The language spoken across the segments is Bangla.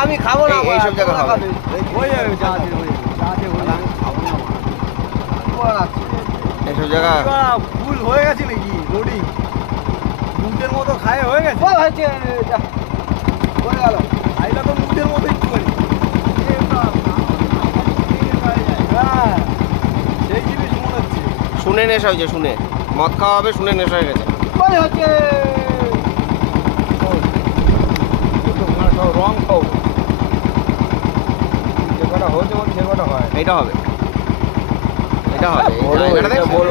আমি খাবো না, এইসব জায়গা হবে। এইসব জায়গা ফুল হয়ে গেছে নাকি লোডিং মুটের মতো খায় হয়ে গেছে হয়ে গেল আইলা তো মুটের মতো একটু করি হ্যাঁ সেই জিনিস মনে হচ্ছে শুনে নেশা হয়েছে, শুনে মদ খাওয়া হবে শুনে নেশা হয়ে গেছে। হচ্ছে রং খাও যে কটা হচ্ছে সে কটা হয় এইটা হবে, এটা হবে, বড়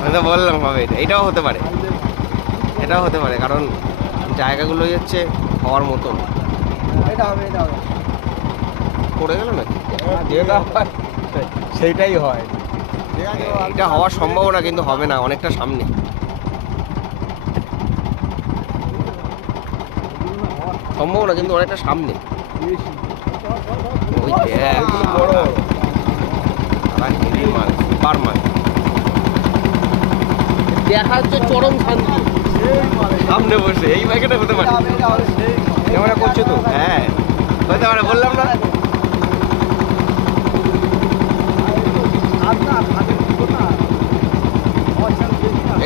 আমি তো বললাম হবে, এটাও হতে পারে, এটাও হতে পারে, কারণ জায়গাগুলোই হচ্ছে হওয়ার মতন। এটা হবে এটা হবে পড়ে গেল নাকি? যেটা হয় সেইটাই হয় এটা হওয়ার সম্ভাবনা কিন্তু হবে না, অনেকটা সামনে। সম্ভাবনা কিন্তু অনেকটা সামনে। ওই দেখ, বড় আর হেভি মাল, সুপার মাল। দেখা হচ্ছে চরম শান্তি সামনে বসে, এই বাইকটা হতে পারে। ক্যামেরা করছে তো? হ্যাঁ হতে পারে, বললাম না।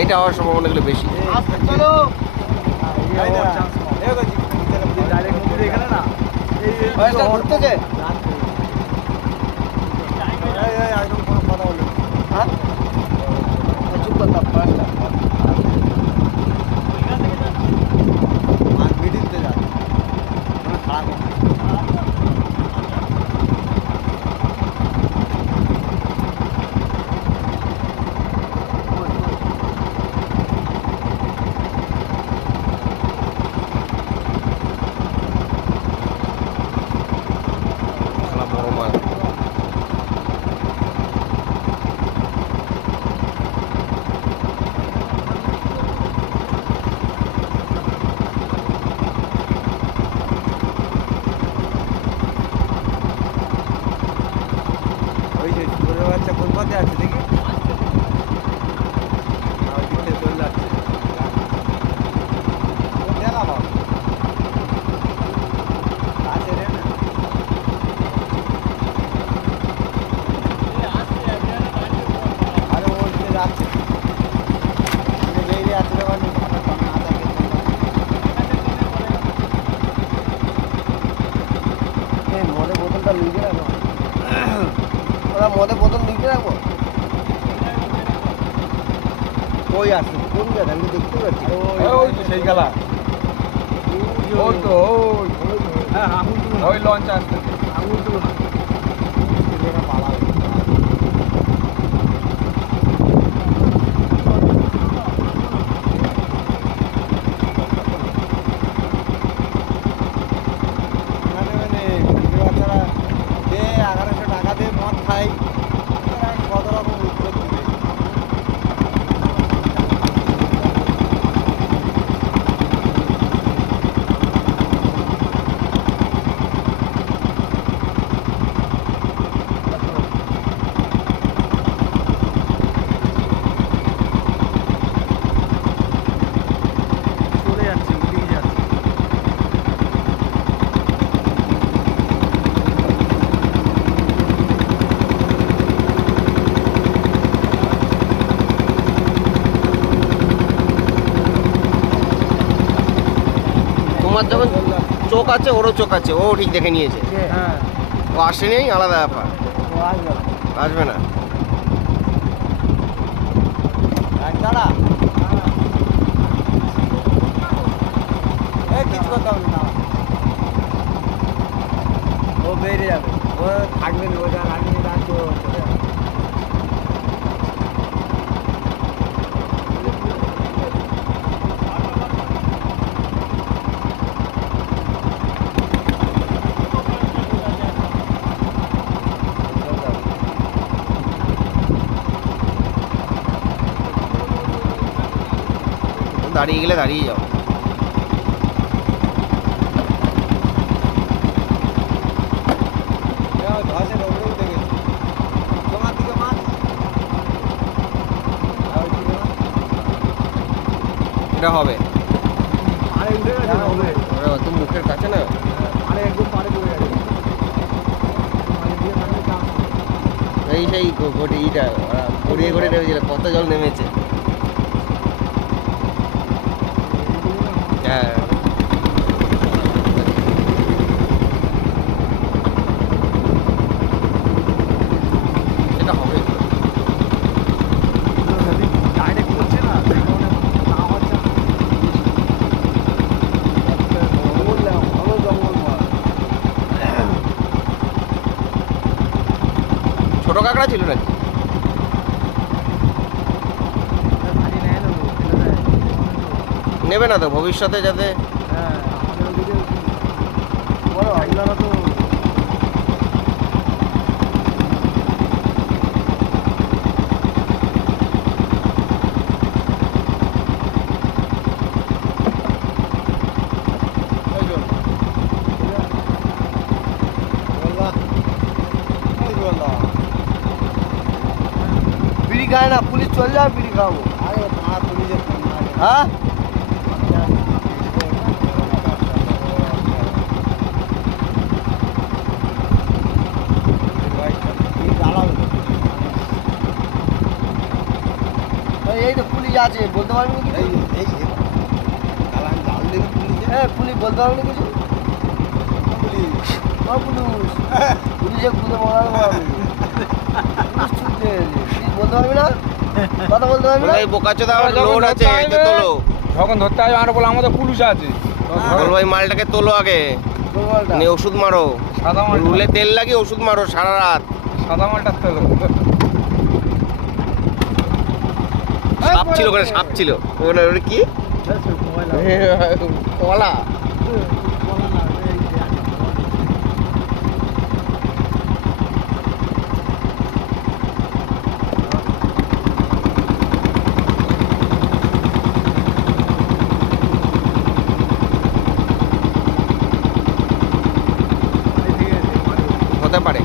এইটা হওয়ার সম্ভাবনাগুলো বেশি। এখানে না ঘুরতেছে একদম কোনো কথা বললো হ্যাঁ চুপ করতাম মিডিলতে যায় খারাপ বড় মাল। ওই যে ছোট বাচ্চা কোন পথে আছে দেখি ওই দিকে চলে যাচ্ছে দেখা পাবো আছে রে না আরে ওই দিকে যাচ্ছে বেরিয়ে আছে মানে মদের বোতলটা লুকিয়ে রাখো ওরা মদের বোতল লুকিয়ে রাখবো কই আছে কোন জায়গা আমি দেখতে পাচ্ছি ওই তো সেই গেলা ওই তো ওই হ্যাঁ আঙুল তুলো ওই লঞ্চ আসতেছে আঙুল তুলো না তোমার যখন চোখ আছে ওরও চোখ আছে, ও ঠিক দেখে নিয়েছে। হ্যাঁ ও আসেনি, আলাদা ব্যাপার, আসবে না। দাঁড়া কিছু কথা হবে না ও বেরিয়ে যাবে ও থাকবে না ও যা রানিয়ে রাখবে ও চলে যাবে দাঁড়িয়ে গেলে দাঁড়িয়ে যাও। এটা হবে, আরে উঠে গেছে তো মুখের কাছে না। এই সেই ইটা গড়িয়ে গড়িয়ে নেমেছিল, কত জল নেমেছে। হ্যাঁ এটা হবে। ডাইরেক্ট করছে না, সেই কারণে না হচ্ছে না। বললাম ভালো জঙ্গল মাছ। ছোট কাঁকড়া ছিল নাকি? নেবে না তো ভবিষ্যতে যাতে। হ্যাঁ, আমাদের ওদিকে বড় আইলারা তো বিড়ি খায় না, পুলিশ চল যায় বিড়ি খাবো। হ্যাঁ এই তো পুলিশ আছে, বলতে পারবি না কিছু? হ্যাঁ পুলিশ বলতে পারবি না কিছু? পুলিশে খুঁজে বলার বলতে পারবি না, কথা বলতে পারবি না। এই বোকাচোদা আমার লোড আছে, এই যে তোলো। যখন ধরতে আসবে আমরা বলে আমাদের পুলিশ আছে, বল ভাই মালটাকে তোলো আগে, নিয়ে ওষুধ মারো, সাদা মাল, রুলে তেল লাগিয়ে ওষুধ মারো সারা রাত। সাদা মালটা তোলো। সাপ ছিল ওখানে, সাপ ছিল ওখানে। ওটা কি কলা? হতে পারে।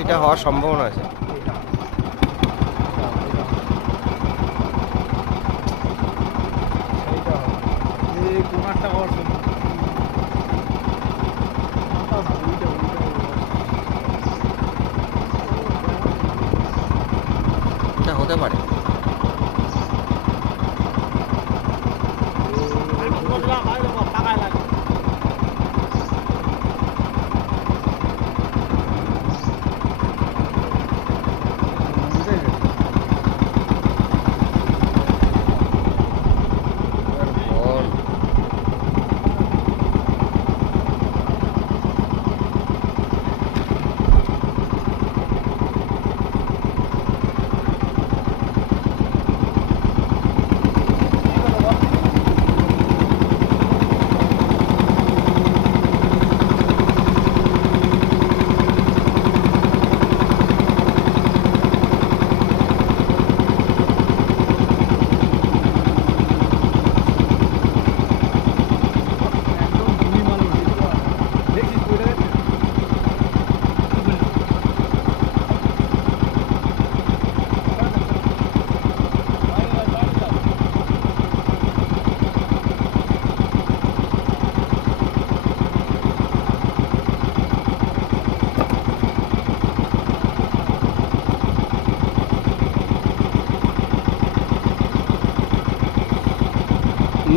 এটা হওয়ার সম্ভাবনা আছে। এটা হতে পারে।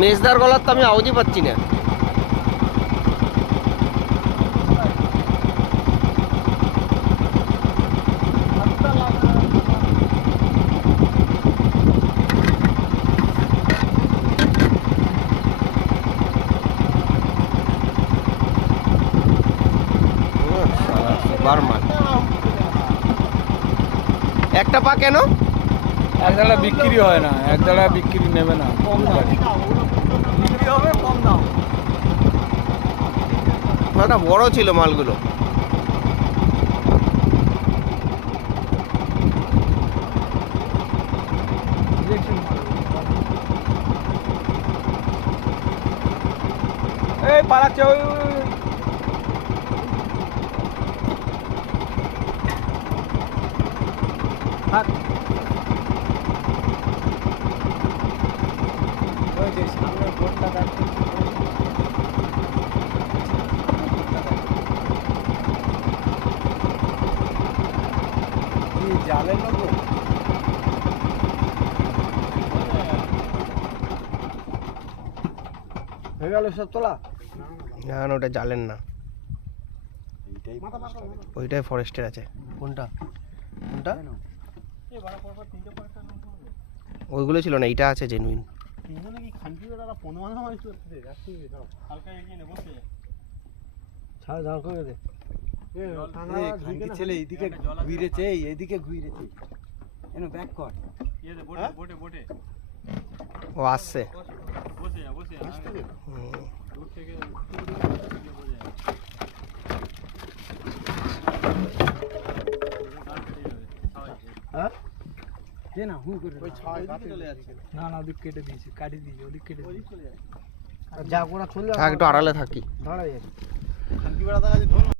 মেজদার গলার তো আমি আওয়াজই পাচ্ছি না। নরমাল। একটা পা কেন? এক দাঁড়া বিক্রি হয় না, এক দাঁড়া বিক্রি নেবে না, কম দাম বিক্রি হবে, কম দাম। ওটা বড় ছিল মালগুলো। এই পালাচ্ছে ওই সামনে বোটটা যাচ্ছে, জালের লোক হয়ে গেল সব তোলা। না না, ওটা জালেন না, ওইটাই ফরেস্টের আছে। কোনটা কোনটা? ওইগুলো ছিল না, এইটা আছে জেনুইন। ছেলে এইদিকে ঘুরেছে, এইদিকে ঘুরেছে, ব্যাক কর। ও আসছে। না না, ওদিক কেটে দিয়েছে, কাটি দিয়েছে, ওদিক কেটে দিয়েছে। থাক, একটু আড়ালে থাকি। দাঁড়াই